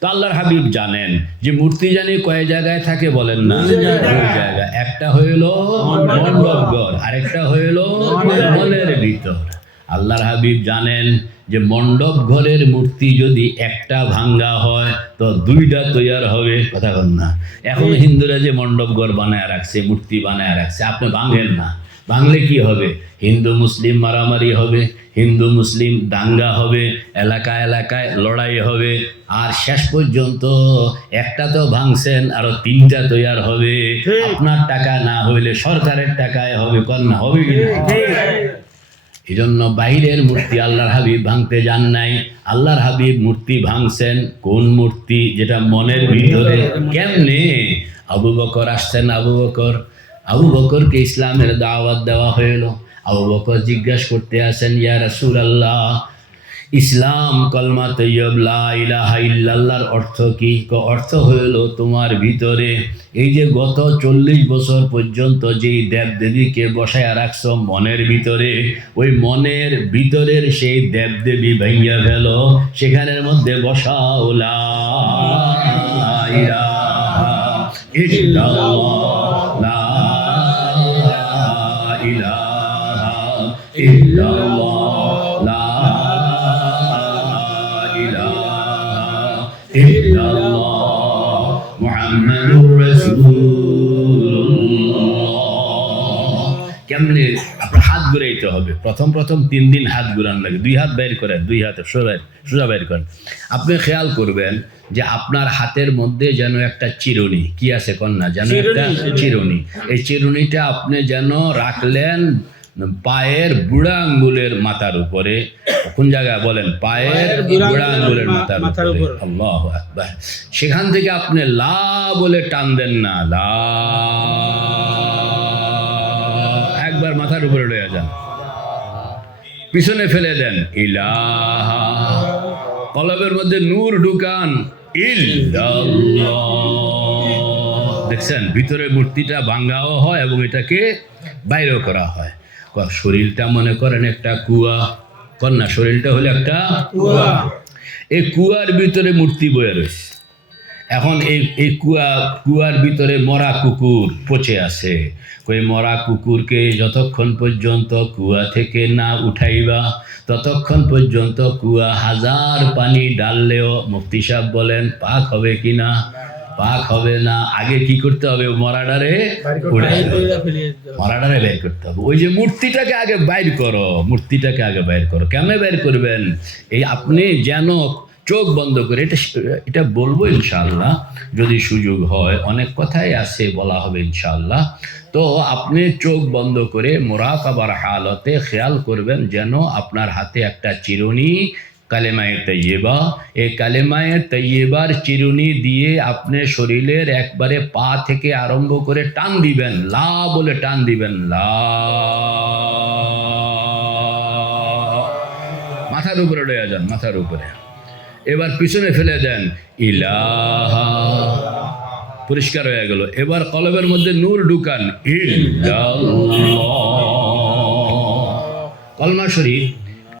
তো আল্লাহর হাবিব জানেন যে মূর্তি জানি কয় জায়গায় থাকে বলেন না, দুই জায়গা। একটা হইল মণ্ডপঘর, আরেকটা হইল মনের ভিতর। আল্লাহর হাবিব জানেন যে মণ্ডপ ঘরের মূর্তি যদি একটা ভাঙ্গা হয় তো দুইটা তৈয়ার হবে, কথা বল না। এখন হিন্দুরা যে মণ্ডপ ঘর বানায় রাখছে, মূর্তি বানায় রাখছে, আপনি ভাঙেন না। ভাঙলে কি হবে? হিন্দু মুসলিম মারামারি হবে, হিন্দু মুসলিম দাঙ্গা হবে, এলাকায় এলাকায় লড়াই হবে, আর শেষ পর্যন্ত একটা তো ভাঙছেন আরো তিনটা তৈয়ার হবে। আপনার টাকা না হইলে সরকারের টাকায় হবে, কন্যা হবে কিনা? এই জন্য বাইরের মূর্তি আল্লাহর হাবিব ভাঙতে যান নাই। আল্লাহর হাবিব মূর্তি ভাঙছেন কোন মূর্তি? যেটা মনের ভিতরে। কেমনে? আবু বকর আসছেন, আবু বকরকে ইসলামের দাওয়াত দেওয়া হইল। আবু বকর জিজ্ঞাসা করতে আসেন, ইয়া রাসূলুল্লাহ, ইসলাম কলমা তৈয়ব লা ইলাহা ইল্লাল্লাহর অর্থ কি? অর্থ হইল তোমার ভিতরে এই যে গত 40 বছর পর্যন্ত যেই দেবদেবীকে বসায় রাখছ মনের ভিতরে, ওই মনের ভিতরের সেই দেবদেবী ভাইয়া গেল, সেখানের মধ্যে বসাও লা ইলাহা ইল্লাল্লাহ, লা ইলাহা ইল্লাল্লাহ, লা মুহাম্মাদুর রাসূলুল্লাহ। কেমনে? আপনার হাত ঘুরাইতে হবে। প্রথম 3 দিন হাত ঘুরান লাগে। 2 হাত বের করেন, 2 হাতে সোজা বের করেন। আপনি খেয়াল করবেন যে আপনার হাতের মধ্যে যেন একটা চিরুনি, কি আছে কন্যা, যেন একটা চিরুনি। এই চিরুনিটা আপনি যেন রাখলেন পায়ের বুড়া আঙ্গুলের মাথার উপরে। কোন জায়গায় বলেন? পায়ের বুড়া আঙ্গুলের মাথার উপরে। আল্লাহু আকবার। সেখান থেকে আপনি লা বলে টান দেন না, লা, একবার মাথার উপরে লয়ে যান, পিছনে ফেলে দেন ইলাহা, কলবের মধ্যে নূর ঢুকান ইল্লাল্লাহ। দেখছেন ভিতরে মূর্তিটা ভাঙ্গাও হয় এবং এটাকে বাইরেও করা হয়। শরীরটা মনে করেন একটা কুয়া, কন্যা, শরীরটা হলো একটা কুয়া। এই কুয়ার ভিতরে মূর্তি বয়ে রয়েছে। এখন এই কুয়ার ভিতরে মরা কুকুর পচে আছে। ওই মরা কুকুরকে যতক্ষণ পর্যন্ত কুয়া থেকে না উঠাইবা ততক্ষণ পর্যন্ত কুয়া হাজার পানি ডাললেও মুফতি সাহেব বলেন পাক হবে কিনা? পাক হবে না। আগে কি করতে হবে? মরাডারে বের করতে হবে। ওই যে মূর্তিটাকে আগে বাইর করো, মূর্তিটাকে আগে বাইর করো। কেমনে বাইর করবেন? এই আপনি যেন চোখ বন্ধ করে, এটা বলবো ইনশাআল্লাহ যদি সুযোগ হয়, অনেক কথাই আছে বলা হবে ইনশাআল্লাহ। তো আপনি চোখ বন্ধ করে মুরাকাবার হালতে খেয়াল করবেন যেন আপনার হাতে একটা চিরুনি, কালেমায়ে তৈয়বা, এই কালেমায়ে তৈয়বার চিরুনি দিয়ে আপনি শরীরের একবারে পা থেকে আরম্ভ করে টান দিবেন, লা বলে টান দিবেন, লা, মাথার উপরে লয়ে যান, মাথার উপরে। এবার পিছনে ফেলে দেন ইলাহা, পরিষ্কার হয়ে গেল। এবার কলবের মধ্যে নূর ঢুকান ইল্লাল্লাহ। কলমা শরীফ